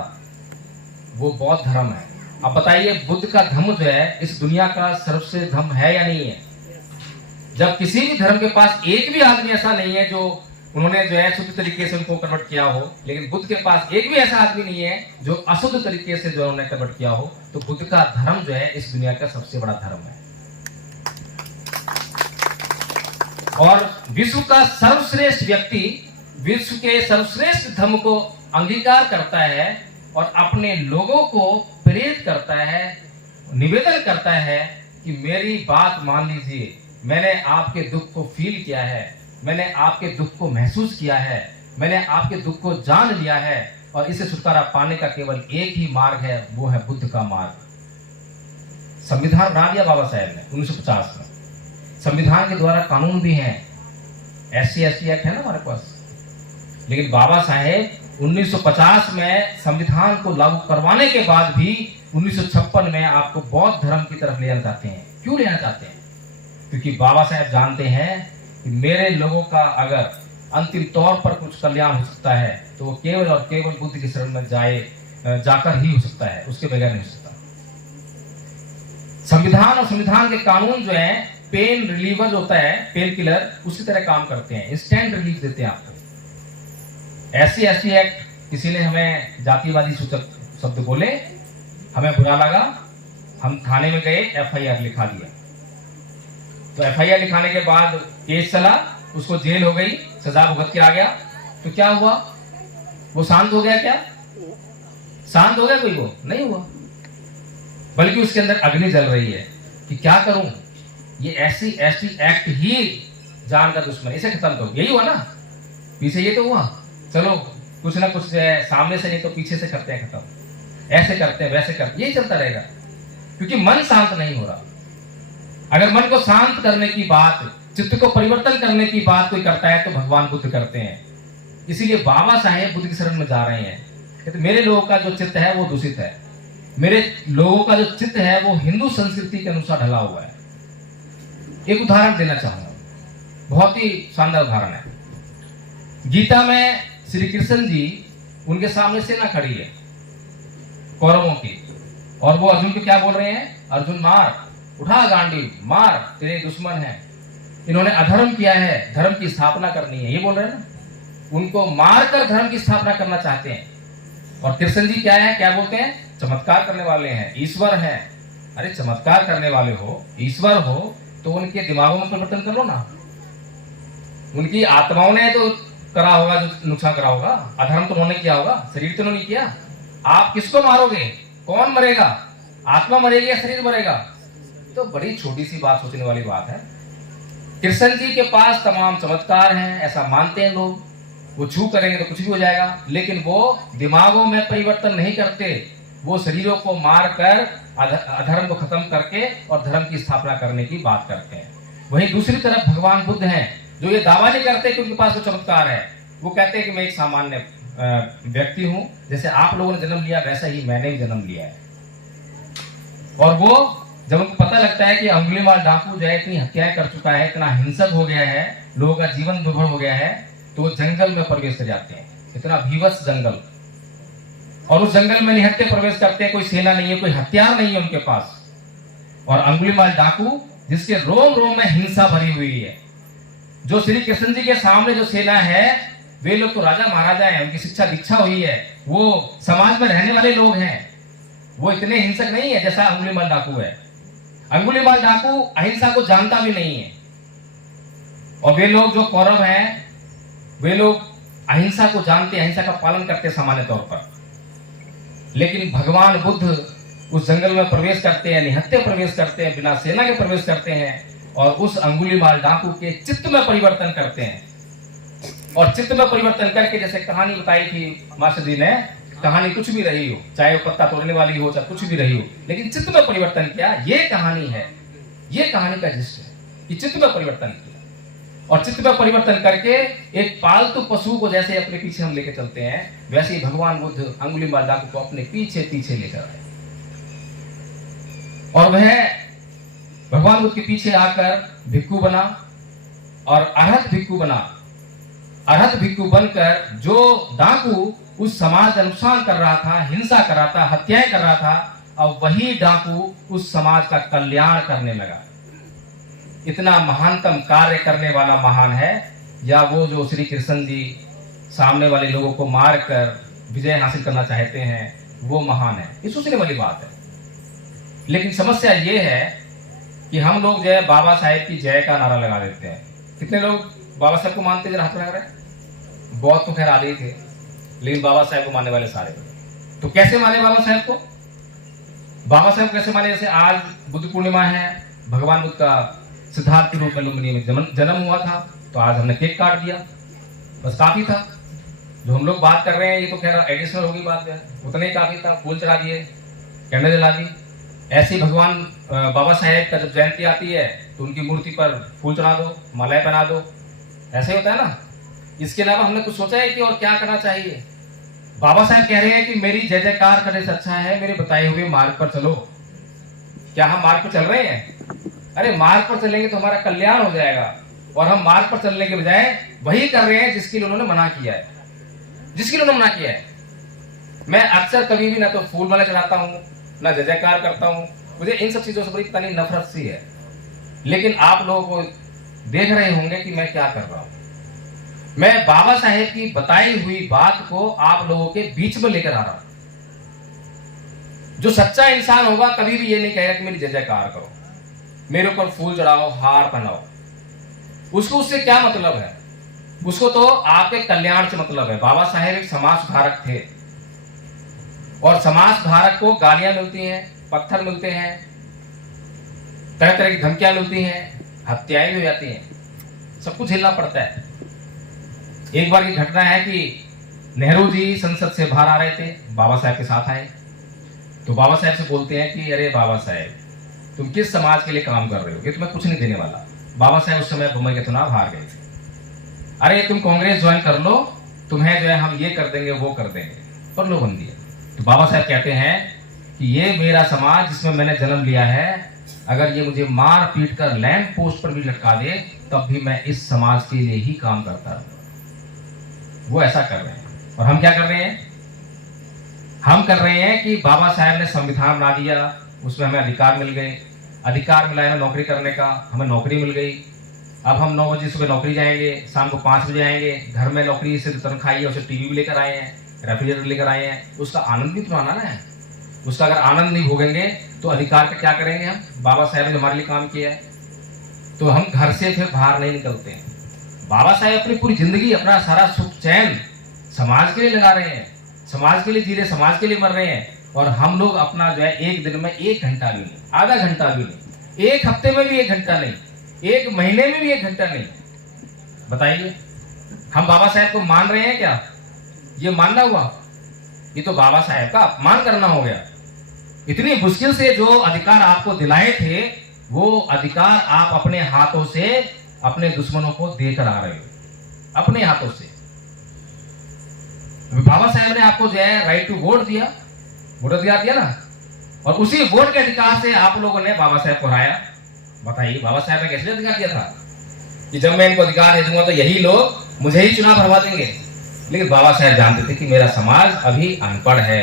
वो बौद्ध धर्म है। अब बताइए, बुद्ध का धर्म जो है इस दुनिया का सर्वश्रेष्ठ धर्म है या नहीं है? जब किसी भी धर्म के पास एक भी आदमी ऐसा नहीं है जो उन्होंने जो है शुद्ध तरीके से उनको कन्वर्ट किया हो, लेकिन बुद्ध के पास एक भी ऐसा आदमी नहीं है जो अशुद्ध तरीके से जो उन्होंने कन्वर्ट किया हो, तो बुद्ध का धर्म जो है इस दुनिया का सबसे बड़ा धर्म है। और विश्व का सर्वश्रेष्ठ व्यक्ति विश्व के सर्वश्रेष्ठ धर्म को अंगीकार करता है और अपने लोगों को प्रेरित करता है, निवेदन करता है कि मेरी बात मान लीजिए, मैंने आपके दुख को फील किया है, मैंने आपके दुख को महसूस किया है, मैंने आपके दुख को जान लिया है, और इसे छुटकारा पाने का केवल एक ही मार्ग है, वो है बुद्ध का मार्ग। संविधान बना दिया बाबा साहेब ने 1950 में। संविधान के द्वारा कानून भी हैं, SC ST एक्ट है ना हमारे पास, लेकिन बाबा साहेब 1950 में संविधान को लागू करवाने के बाद भी 1956 में आपको बौद्ध धर्म की तरफ ले जाना चाहते हैं। क्यों लेना चाहते हैं? क्योंकि बाबा साहेब जानते हैं कि मेरे लोगों का अगर अंतिम तौर पर कुछ कल्याण हो सकता है तो वो केवल और केवल बुद्ध की शरण में जाकर ही हो सकता है, उसके बगैर नहीं हो सकता। संविधान और संविधान के कानून जो है पेन रिलीवर जो होता है, पेन किलर, उसी तरह काम करते हैं, इंस्टेंट रिलीफ देते हैं आपको। SC ST एक्ट, किसी ने हमें जातिवादी सूचक शब्द बोले, हमें बुरा लगा, हम थाने में गए, FIR लिखा दिया। तो FIR लिखाने के बाद केस चला, उसको जेल हो गई, सजा भुगत के आ गया, तो क्या हुआ? वो शांत हो गया? क्या शांत हो गया कोई? वो नहीं हुआ, बल्कि उसके अंदर अग्नि जल रही है कि क्या करूं, ये SC ST एक्ट ही जान का दुश्मन, इसे खत्म करो। यही हुआ ना, पीछे ये तो हुआ, चलो कुछ ना कुछ सामने से नहीं तो पीछे से करते हैं खत्म, ऐसे करते हैं वैसे करते, यही चलता रहेगा, क्योंकि मन शांत नहीं हो रहा। अगर मन को शांत करने की बात, चित्त को परिवर्तन करने की बात कोई करता है तो भगवान बुद्ध करते हैं। इसीलिए बाबा साहेब बुद्ध की शरण में जा रहे हैं। तो मेरे लोगों का जो चित्त है वो दूषित है, मेरे लोगों का जो चित्त है वो हिंदू संस्कृति के अनुसार ढला हुआ है। एक उदाहरण देना चाहूंगा, बहुत ही शानदार उदाहरण है। गीता में श्री कृष्ण जी, उनके सामने सेना खड़ी है कौरवों की, और वो अर्जुन को क्या बोल रहे हैं? अर्जुन मार, उठा गांडी मार, तेरे दुश्मन है, इन्होंने अधर्म किया है, धर्म की स्थापना करनी है, ये बोल रहे हैं ना। उनको मारकर धर्म की स्थापना करना चाहते हैं। और कृष्ण जी क्या है, क्या बोलते हैं? चमत्कार करने वाले हैं, ईश्वर हैं। अरे चमत्कार करने वाले हो, ईश्वर हो, तो उनके दिमागों में परिवर्तन कर लो ना। उनकी आत्माओं ने तो करा होगा जो नुकसान करा होगा, अधर्म तो उन्होंने किया होगा, शरीर तो उन्होंने किया। आप किसको मारोगे? कौन मरेगा? आत्मा मरेगी या शरीर मरेगा? तो बड़ी छोटी सी बात, सोचने वाली बात है। कृष्ण जी के पास तमाम चमत्कार हैं, ऐसा मानते हैं लोग। वो छू करेंगे तो कुछ भी हो जाएगा, लेकिन वो दिमागों में परिवर्तन नहीं करते। वो शरीरों को मार कर अधर्म को खत्म करके और धर्म की स्थापना करने की बात करते हैं। वहीं दूसरी तरफ भगवान बुद्ध हैं, जो ये दावा नहीं करते कि उनके पास वो चमत्कार है। वो कहते हैं कि मैं एक सामान्य व्यक्ति हूं, जैसे आप लोगों ने जन्म लिया वैसा ही मैंने भी जन्म लिया है। और वो जब उनको पता लगता है कि अंगुलीमाल डाकू जो है इतनी हत्याएं कर चुका है, इतना हिंसक हो गया है, लोगों का जीवन दुर्भर हो गया है, तो वो जंगल में प्रवेश कर जाते हैं। इतना भीवस जंगल, और उस जंगल में निहत्थे प्रवेश करते हैं। कोई सेना नहीं है, कोई हथियार नहीं है उनके पास। और अंगुलीमाल डाकू, जिसके रोम रोम में हिंसा भरी हुई है, जो श्री कृष्ण जी के सामने जो सेना है, वे लोग तो राजा महाराजा हैं, उनकी शिक्षा दीक्षा हुई है, वो समाज में रहने वाले लोग हैं। वो इतने हिंसक नहीं है जैसा अंगुलीमाल डाकू है। अंगुलीमाल डाकू अहिंसा को जानता भी नहीं है। और वे लोग जो कौरव हैं, वे लोग अहिंसा को जानते, अहिंसा का पालन करते सामान्य तौर पर। लेकिन भगवान बुद्ध उस जंगल में प्रवेश करते हैं, निहत्थे प्रवेश करते हैं, बिना सेना के प्रवेश करते हैं, और उस अंगुलीमाल डाकू के चित्त में परिवर्तन करते हैं। और चित्त में परिवर्तन करके, जैसे कहानी बताई थी मास्टर जी ने, कहानी कुछ भी रही हो, चाहे वो पत्ता तोड़ने वाली हो, चाहे कुछ भी रही हो, लेकिन चित्त में परिवर्तन किया। ये कहानी है, ये कहानी का जिस्ट है कि चित्त में परिवर्तन किया। और चित्त में परिवर्तन करके एक पालतू पशु को जैसे अपने पीछे हम लेके चलते हैं, वैसे ही भगवान बुद्ध अंगुलीमाल डाकू को अपने पीछे पीछे लेकर आए। और वह भगवान बुद्ध के पीछे आकर भिक्खु बना और अरहत भिक्खु बना। अरहत भिक्खु बनकर जो डाकू उस समाज का नुकसान कर रहा था, हिंसा कर रहा था, हत्याएं कर रहा था, अब वही डाकू उस समाज का कल्याण करने लगा। इतना महानतम कार्य करने वाला महान है, या वो जो श्री कृष्ण जी सामने वाले लोगों को मारकर विजय हासिल करना चाहते हैं, वो महान है? ये सोचने वाली बात है। लेकिन समस्या ये है कि हम लोग जो है बाबा साहेब की जय का नारा लगा देते हैं। कितने लोग बाबा साहेब को मानते हैं? हाथ लगा रहे हैं। बहुत तो खैर आदि थे, लेकिन बाबा साहेब को मानने वाले सारे। तो कैसे माने बाबा साहेब को? बाबा साहेब कैसे माने? जैसे आज बुद्ध पूर्णिमा है, भगवान बुद्ध का सिद्धार्थ के रूप में लुम्बिनी में जन्म हुआ था, तो आज हमने केक काट दिया, बस काफी था। जो हम लोग बात कर रहे हैं ये तो खैर एडिशनल होगी बात है, उतना ही काफी था। फूल चढ़ा दिए, कैंडल जला दी। ऐसे ही भगवान बाबा साहेब का जब जयंती आती है तो उनकी मूर्ति पर फूल चढ़ा दो, मालाएं पहना दो, ऐसे ही होता है ना। इसके अलावा हमने कुछ सोचा है कि और क्या करना चाहिए? बाबा साहेब कह रहे हैं कि मेरी जय जयकार करने से अच्छा है मेरे बताए हुए मार्ग पर चलो। क्या हम मार्ग पर चल रहे हैं? अरे मार्ग पर चलेंगे तो हमारा कल्याण हो जाएगा, और हम मार्ग पर चलने के बजाय वही कर रहे हैं जिसके लिए उन्होंने मना किया है, जिसके लिए उन्होंने मना किया है। मैं अक्सर कभी भी ना तो फूल माला चढ़ाता हूँ, ना जय जयकार करता हूँ। मुझे इन सब चीजों से बड़ी तनी नफरत सी है। लेकिन आप लोगों को देख रहे होंगे कि मैं क्या कर रहा हूं। मैं बाबा साहेब की बताई हुई बात को आप लोगों के बीच में लेकर आ रहा हूं। जो सच्चा इंसान होगा कभी भी ये नहीं कहेगा कि मेरी जय जयकार करो, मेरे ऊपर फूल चढ़ाओ, हार पहनाओ। उसको उससे क्या मतलब है? उसको तो आपके कल्याण से मतलब है। बाबा साहेब एक समाज सुधारक थे, और समाज सुधारक को गालियां मिलती हैं, पत्थर मिलते हैं, तरह तरह की धमकियां मिलती हैं, हत्याएं भी हो जाती हैं, सब कुछ झेलना पड़ता है। एक बार की घटना है कि नेहरू जी संसद से बाहर आ रहे थे, बाबा साहेब के साथ आए, तो बाबा साहेब से बोलते हैं कि अरे बाबा साहेब तुम किस समाज के लिए काम कर रहे हो, ये तुम्हें कुछ नहीं देने वाला। बाबा साहेब उस समय बम्बई के चुनाव हार गए थे। अरे तुम कांग्रेस ज्वाइन कर लो, तुम्हें जो है हम ये कर देंगे वो कर देंगे, और लो बन दिए। तो बाबा साहेब कहते हैं कि ये मेरा समाज जिसमें मैंने जन्म लिया है, अगर ये मुझे मार पीट कर लैंड पोस्ट पर भी लटका दे तब भी मैं इस समाज के लिए ही काम करता रहूंगा। वो ऐसा कर रहे हैं, और हम क्या कर रहे हैं? हम कर रहे हैं कि बाबा साहेब ने संविधान बना दिया, उसमें हमें अधिकार मिल गए, अधिकार मिला है नौकरी करने का, हमें नौकरी मिल गई। अब हम 9 बजे सुबह नौकरी जाएंगे, शाम को 5 बजे आएंगे, घर में नौकरी से तनख्वाही है, उसे टीवी भी लेकर आए हैं, रेफ्रिजरेटर लेकर आए हैं, उसका आनंद भी तो आना है। उसका अगर आनंद नहीं भोगेंगे तो अधिकार का क्या करेंगे हम? बाबा साहेब ने हमारे लिए काम किया है, तो हम घर से फिर बाहर नहीं निकलते हैं। बाबा साहेब अपनी पूरी जिंदगी, अपना सारा सुख चैन समाज के लिए लगा रहे हैं, समाज के लिए जी रहे, समाज के लिए मर रहे हैं। और हम लोग अपना जो है एक दिन में 1 घंटा भी नहीं, आधा घंटा भी नहीं, 1 हफ्ते में भी 1 घंटा नहीं, 1 महीने में भी 1 घंटा नहीं। बताइए, हम बाबा साहेब को मान रहे हैं क्या? ये मानना हुआ? ये तो बाबा साहेब का अपमान करना हो गया। इतनी मुश्किल से जो अधिकार आपको दिलाए थे, वो अधिकार आप अपने हाथों से अपने दुश्मनों को देकर आ रहे हो, अपने हाथों से। बाबा साहेब ने आपको जो है राइट टू वोट दिया, वोटाधिकार दिया ना, और उसी वोट के अधिकार से आप लोगों ने बाबा साहेब को हराया। बताइए, बाबा साहेब ने कैसे अधिकार दिया था कि जब मैं इनको अधिकार दे दूंगा तो यही लोग मुझे ही चुनाव हरवा देंगे। लेकिन बाबा साहेब जानते थे कि मेरा समाज अभी अनपढ़ है।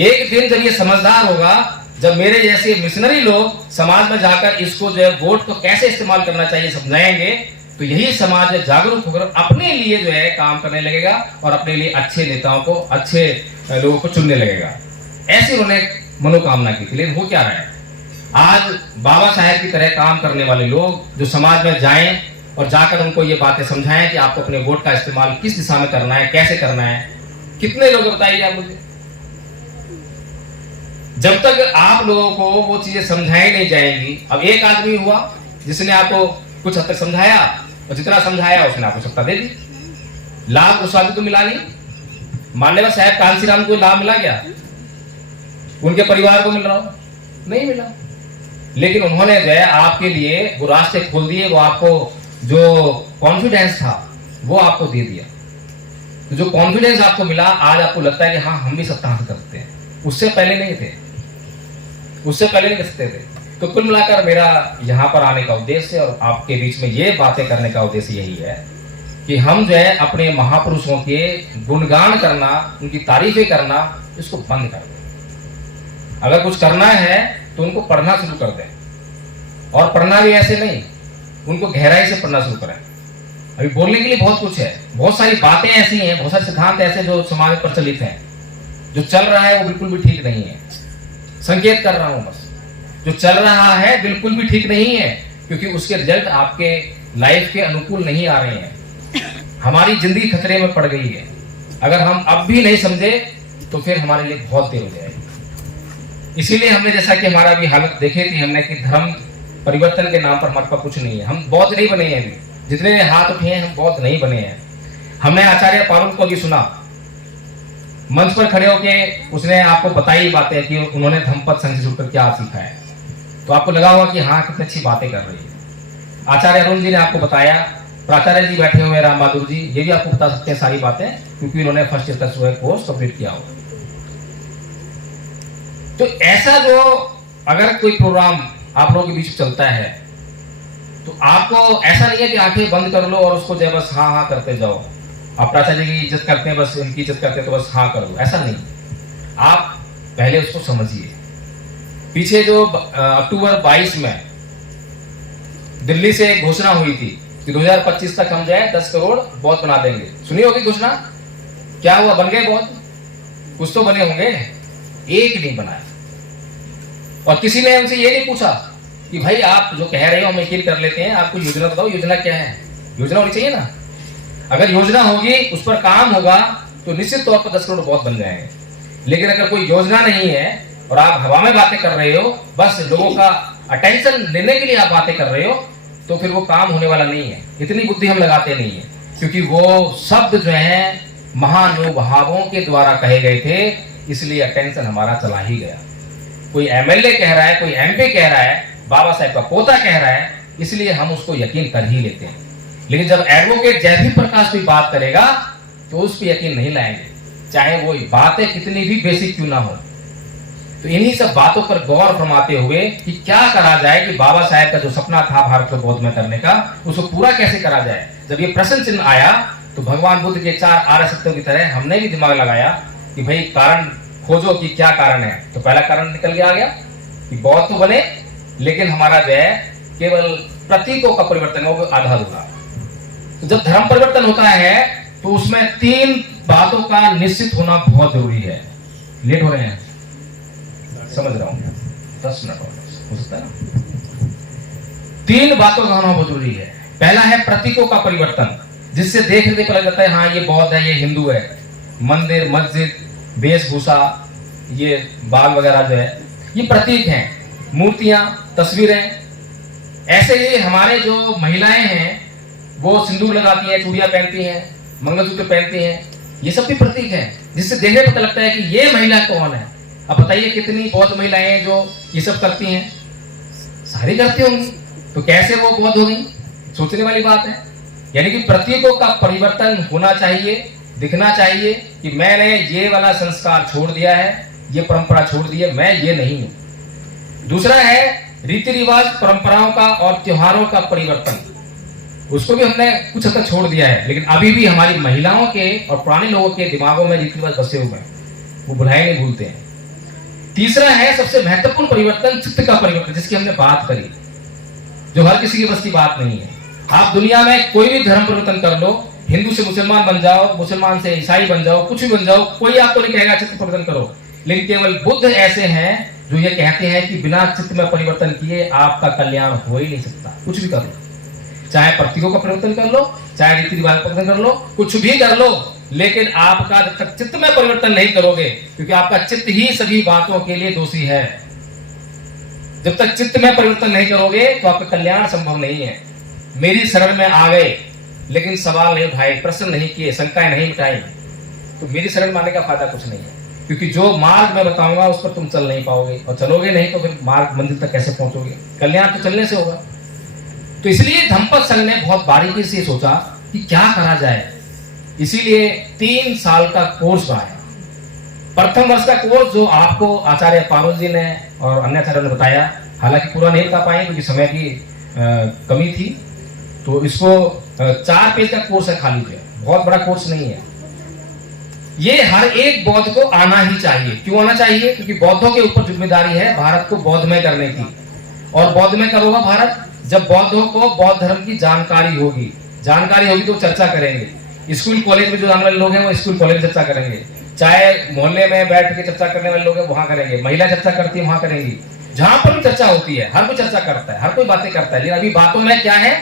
एक दिन जब ये समझदार होगा, जब मेरे जैसे मिशनरी लोग समाज में जाकर इसको जो है वोट को कैसे इस्तेमाल करना चाहिए समझाएंगे, तो यही समाज जागरूक होकर अपने लिए जो है काम करने लगेगा और अपने लिए अच्छे नेताओं को, अच्छे लोगों को चुनने लगेगा। ऐसी उन्होंने मनोकामना की थी। लेकिन हो क्या रहा है, आज बाबा साहेब की तरह काम करने वाले लोग जो समाज में जाएं और जाकर उनको ये बातें समझाएं कि आपको अपने वोट का इस्तेमाल किस दिशा में करना है, कैसे करना है। कितने लोग बताइए आप मुझे? जब तक आप लोगों को वो चीजें समझाई नहीं जाएंगी। अब एक आदमी हुआ जिसने आपको कुछ हद तक समझाया, और जितना समझाया उसने आपको सत्ता दे दी, लाभ उस आदमी को मिला नहीं। मान्यवर साहब कांसीराम को लाभ मिला क्या? उनके परिवार को मिल रहा हो? नहीं मिला। लेकिन उन्होंने जो है आपके लिए वो रास्ते खोल दिए, वो आपको जो कॉन्फिडेंस था वो आपको दे दिया। तो जो कॉन्फिडेंस आपको मिला, आज आपको लगता है कि हाँ हम भी सत्ता हासिल कर सकते हैं। उससे पहले नहीं थे, उससे पहले नहीं कर सकते थे। तो कुल मिलाकर मेरा यहाँ पर आने का उद्देश्य और आपके बीच में ये बातें करने का उद्देश्य यही है कि हम जो है अपने महापुरुषों के गुणगान करना, उनकी तारीफें करना, इसको बंद कर दें। अगर कुछ करना है तो उनको पढ़ना शुरू कर दें, और पढ़ना भी ऐसे नहीं, उनको गहराई से पढ़ना शुरू करें। अभी बोलने के लिए बहुत कुछ है, बहुत सारी बातें ऐसी हैं, बहुत सारे सिद्धांत ऐसे जो समाज में प्रचलित हैं। जो चल रहा है वो बिल्कुल भी ठीक नहीं है। संकेत कर रहा हूं बस, जो चल रहा है बिल्कुल भी ठीक नहीं है, क्योंकि उसके रिजल्ट आपके लाइफ के अनुकूल नहीं आ रहे हैं। हमारी जिंदगी खतरे में पड़ गई है। अगर हम अब भी नहीं समझे तो फिर हमारे लिए बहुत देर हो जाएगी। इसीलिए हमने, जैसा कि हमारा भी हालत देखे थी हमने, कि धर्म परिवर्तन के नाम पर हमारे पास कुछ नहीं है। हम बौद्ध नहीं बने हैं अभी, जितने हाथ उठे हैं हम बौद्ध नहीं बने हैं। हमने आचार्य पारुल को भी सुना, मंच पर खड़े होके उसने आपको बताई बातें कि उन्होंने धम्मपद संघ से जुड़कर क्या सीखा है। तो आपको लगा होगा कि हाँ कितनी अच्छी बातें कर रही है। आचार्य अरुण जी ने आपको बताया, प्राचार्य जी बैठे हुए राम बहादुर जी, ये भी आपको बता सकते हैं सारी बातें, क्योंकि उन्होंने फर्स्ट ईयर का कोर्स कंप्लीट किया होगा। तो ऐसा जो अगर कोई प्रोग्राम आप लोगों के बीच चलता है, तो आपको ऐसा नहीं है कि आंखें बंद कर लो और उसको जो बस हाँ हाँ करते जाओ। आप प्राचार्य जी की इज्जत करते हैं, बस उनकी इज्जत करते हैं तो बस हाँ कर दो, ऐसा नहीं। आप पहले उसको समझिए। पीछे जो अक्टूबर 22 में दिल्ली से एक घोषणा हुई थी कि 2025 तक हम जो है 10 करोड़ बौद्ध बना देंगे। सुनी होगी घोषणा? क्या हुआ? बन गए बौद्ध? कुछ तो बने होंगे, एक नहीं बनाया। और किसी ने उनसे ये नहीं पूछा कि भाई आप जो कह रहे हो हम यकीन कर लेते हैं, आपको योजना बताओ, योजना क्या है? योजना होनी चाहिए ना। अगर योजना होगी, उस पर काम होगा, तो निश्चित तौर पर 10 करोड़ बौद्ध बन जाएंगे। लेकिन अगर कोई योजना नहीं है और आप हवा में बातें कर रहे हो, बस लोगों का अटेंशन लेने के लिए आप बातें कर रहे हो, तो फिर वो काम होने वाला नहीं है। इतनी बुद्धि हम लगाते नहीं है, क्योंकि वो शब्द जो है महानुभावों के द्वारा कहे गए थे, इसलिए अटेंशन हमारा चला ही गया। कोई एमएलए कह रहा है, कोई एमपी कह रहा है, बाबा साहेब का पोता कह रहा है, इसलिए हम उसको यकीन कर ही लेते हैं। लेकिन जब एडवोकेट जयदीप प्रकाश कोई बात करेगा तो उस पर यकीन नहीं लाएंगे, चाहे वो बातें कितनी भी बेसिक क्यों ना हो। तो इन्हीं सब बातों पर गौर फरमाते हुए कि क्या करा जाए कि बाबा साहेब का जो सपना था भारत को बौद्ध में करने का, उसको पूरा कैसे करा जाए। जब ये प्रश्न चिन्ह आया तो भगवान बुद्ध के 4 आर्य सत्यों की तरह हमने भी दिमाग लगाया कि भाई कारण खोजो कि क्या कारण है। तो पहला कारण निकल के आ गया कि बौद्ध तो बने, लेकिन हमारा जो है केवल प्रतीकों का परिवर्तन हो, आधा अधूरा। तो जब धर्म परिवर्तन होता है तो उसमें 3 बातों का निश्चित होना बहुत जरूरी है। लेट हो रहे हैं, समझ रहा हूं, 10 मिनट हो सकता है ना। 3 बातों का होना बहुत जरूरी है। पहला है प्रतीकों का परिवर्तन, जिससे देखने पता लगता है हाँ ये बौद्ध है, ये हिंदू है। मंदिर, मस्जिद, वेशभूषा, ये बाग वगैरह जो है, ये प्रतीक हैं, मूर्तियां, तस्वीरें। ऐसे ही हमारे जो महिलाएं हैं वो सिंदूर लगाती हैं, चूड़ियां पहनती हैं, मंगलसूत्र पहनती हैं, ये सब भी प्रतीक हैं, जिससे देखने पता लगता है कि ये महिला कौन है। अब बताइए कितनी बौद्ध महिलाएं हैं जो ये सब करती हैं? सारी करती होंगी, तो कैसे वो बौद्ध हो गई? सोचने वाली बात है। यानी कि प्रतीकों का परिवर्तन होना चाहिए, दिखना चाहिए कि मैंने ये वाला संस्कार छोड़ दिया है, ये परंपरा छोड़ दी है, मैं ये नहीं हूं। दूसरा है रीति रिवाज, परंपराओं का और त्योहारों का परिवर्तन, उसको भी हमने कुछ हद तक छोड़ दिया है, लेकिन अभी भी हमारी महिलाओं के और पुराने लोगों के दिमागों में रीति रिवाज बसे हुए हैं, वो भुलाए नहीं भूलते हैं। तीसरा है सबसे महत्वपूर्ण परिवर्तन, चित्त का परिवर्तन, जिसकी हमने बात करी, जो हर किसी की बस की बात नहीं है। आप दुनिया में कोई भी धर्म परिवर्तन कर लो, हिंदू से मुसलमान बन जाओ, मुसलमान से ईसाई बन जाओ, कुछ भी बन जाओ, कोई आपको नहीं कहेगा चित्त परिवर्तन करो। लेकिन केवल बुद्ध ऐसे हैं जो ये कहते हैं कि बिना चित्त में परिवर्तन किए आपका कल्याण हो ही नहीं सकता। कुछ भी कर लो, चाहे प्रतीकों का परिवर्तन कर लो, चाहे रीति रिवाज का परिवर्तन कर लो, कुछ भी कर लो, लेकिन आपका जब तक चित्त में परिवर्तन नहीं करोगे, क्योंकि आपका चित्त ही सभी बातों के लिए दोषी है, जब तक चित्त में परिवर्तन नहीं करोगे तो आपका कल्याण संभव नहीं है। मेरी शरण में आ गए लेकिन सवाल नहीं उठाए, प्रश्न नहीं किए, शंकाएं नहीं मिटाई, तो मेरी शरण में आने का फायदा कुछ नहीं है, क्योंकि जो मार्ग मैं बताऊंगा उस पर तुम चल नहीं पाओगे, और चलोगे नहीं तो फिर मार्ग मंजिल तक कैसे पहुंचोगे? कल्याण तो चलने से होगा। तो इसलिए धम्मपद संघ ने बहुत बारीकी से सोचा कि क्या करा जाए, इसीलिए 3 साल का कोर्स बनाया। प्रथम वर्ष का कोर्स जो आपको आचार्य पारुल जी ने और अन्य आचार्यों ने बताया, हालांकि पूरा नहीं बता पाए क्योंकि समय की कमी थी, तो इसको 4 पेज का कोर्स है खाली, जो बहुत बड़ा कोर्स नहीं है। ये हर एक बौद्ध को आना ही चाहिए। क्यों आना चाहिए? क्योंकि बौद्धों के ऊपर जिम्मेदारी है भारत को बौद्धमय करने की। और बौद्धमय कब होगा भारत? जब बौद्धों को बौद्ध धर्म की जानकारी होगी। जानकारी होगी तो चर्चा करेंगे। स्कूल कॉलेज में जो आने वाले लोग हैं वो स्कूल कॉलेज में चर्चा करेंगे, चाहे मोहल्ले में बैठ के चर्चा करने वाले लोग हैं वहां करेंगे, महिला चर्चा करती है वहां करेंगी, जहां पर भी चर्चा होती है हर कोई चर्चा करता है, हर कोई बातें करता है। लेकिन अभी बातों में क्या है,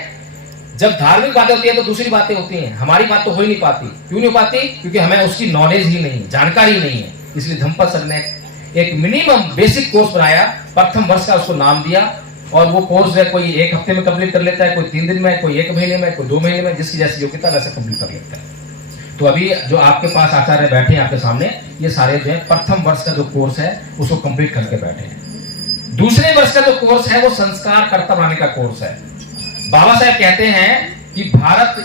जब धार्मिक बातें होती है तो दूसरी बातें होती हैं, हमारी बात तो हो ही नहीं पाती। क्यों नहीं पाती? क्योंकि हमें उसकी नॉलेज ही नहीं, जानकारी नहीं है। इसलिए धम्मपद संघ ने एक मिनिमम बेसिक कोर्स बनाया, प्रथम वर्ष का उसको नाम दिया, और वो कोर्स है कोई 1 हफ्ते में कंप्लीट कर लेता है, कोई 3 दिन में, कोई 1 महीने में, कोई 2 महीने में, जिसकी जैसी योग्यता वैसा कंप्लीट कर लेता है। तो अभी जो आपके पास आचार्य बैठे हैं आपके सामने, ये सारे जो है प्रथम वर्ष का जो कोर्स है उसको कंप्लीट करके बैठे हैं। दूसरे वर्ष का जो कोर्स है वो संस्कार कर्ता बनाने का कोर्स है। बाबा साहेब कहते हैं कि भारत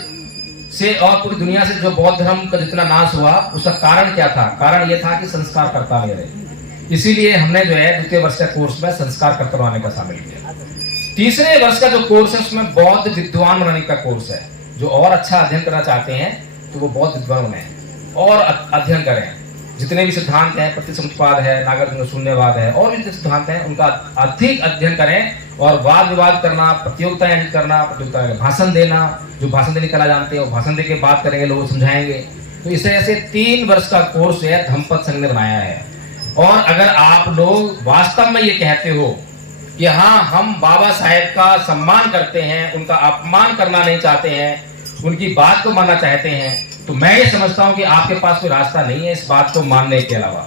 से और पूरी दुनिया से जो बौद्ध धर्म का जितना नाश हुआ उसका कारण क्या था? कारण यह था कि संस्कार कर्ता नहीं रहे। इसीलिए हमने जो है द्वितीय वर्ष का कोर्स में संस्कार कर्ता बनाने का शामिल किया। तीसरे वर्ष का जो कोर्स है उसमें बौद्ध विद्वान बनाने का कोर्स है। जो और अच्छा अध्ययन करना चाहते हैं तो वो बौद्ध विद्वान बने और अध्ययन करें। जितने भी सिद्धांत हैं, प्रतिसमुच्चयवाद है, नागरिक शून्यवाद है, और भी जितने सिद्धांत हैं उनका अधिक अध्ययन करें और वाद विवाद करना, प्रतियोगिताएं करना, भाषण देना, जो भाषण देने कला जानते हैं वो भाषण देके बात करेंगे, लोगों को समझाएंगे। तो इस तरह से 3 वर्ष का कोर्स है धम्मपद संघ ने बनाया है। और अगर आप लोग वास्तव में ये कहते हो कि हाँ हम बाबा साहेब का सम्मान करते हैं, उनका अपमान करना नहीं चाहते हैं, उनकी बात को मानना चाहते हैं, तो मैं ये समझता हूं कि आपके पास कोई रास्ता नहीं है इस बात को मानने के अलावा।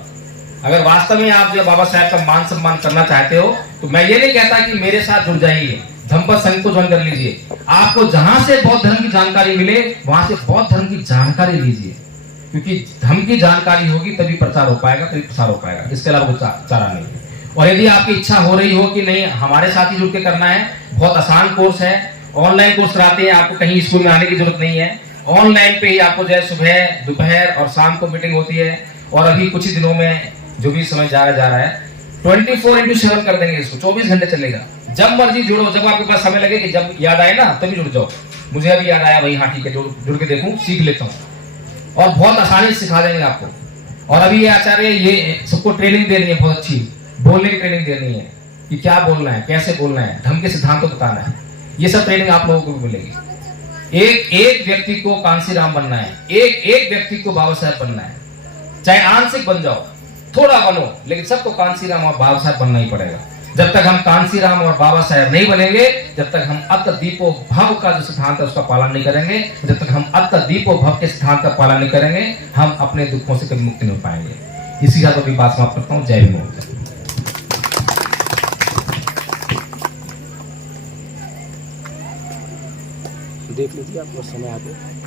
अगर वास्तव में आप जो बाबा साहेब का मान सम्मान करना चाहते हो तो मैं ये नहीं कहता कि मेरे साथ जुड़ जाइए, धम्मपद संघ को ज्वाइन कर लीजिए। आपको जहां से बौद्ध धर्म की जानकारी मिले वहां से बौद्ध धर्म की जानकारी लीजिए, क्योंकि धर्म की जानकारी होगी तभी प्रचार हो पाएगा, तभी प्रसार हो पाएगा, इसके अलावा कोई चारा नहीं है। और यदि आपकी इच्छा हो रही हो कि नहीं हमारे साथ ही जुड़ के करना है, बहुत आसान कोर्स है, ऑनलाइन कोर्स कराते हैं, आपको कहीं स्कूल में आने की जरूरत नहीं है। ऑनलाइन पे ही आपको जो है सुबह, दोपहर और शाम को मीटिंग होती है। और अभी कुछ ही दिनों में जो भी समय जा रहा है 24/7 कर देंगे इसको, 24 घंटे चलेगा। जब मर्जी जुड़ो, जब आपके पास समय लगे कि जब याद आए ना तभी जुड़ जाओ। मुझे अभी याद आया भाई, हाँ ठीक है, जुड़ के देखूं, सीख लेता हूँ, और बहुत आसानी से सिखा देंगे आपको। और अभी ये आचार्य ये सबको ट्रेनिंग दे रही है, बहुत अच्छी बोलने की ट्रेनिंग दे रही है कि क्या बोलना है, कैसे बोलना है, धर्म के सिद्धांतों को बताना है। ये सब ट्रेनिंग आप लोगों को भी मिलेगी। एक व्यक्ति को कांसीराम बनना है, एक व्यक्ति को बाबा साहेब बनना है। चाहे आंशिक बन जाओ, थोड़ा बनो, लेकिन सबको कांसीराम और बाबा साहेब बनना ही पड़ेगा। जब तक हम कांसीराम और बाबा साहेब नहीं बनेंगे, जब तक हम अत्त दीपो भव का जो सिद्धांत है उसका पालन नहीं करेंगे, जब तक हम अत्त दीपो भव के सिद्धांत का पालन नहीं करेंगे, हम अपने दुखों से कभी मुक्ति नहीं हो पाएंगे। इसी का तो अपनी बात समाप्त करता हूँ। जय भीम। देख लीजिए, आपको समय आगे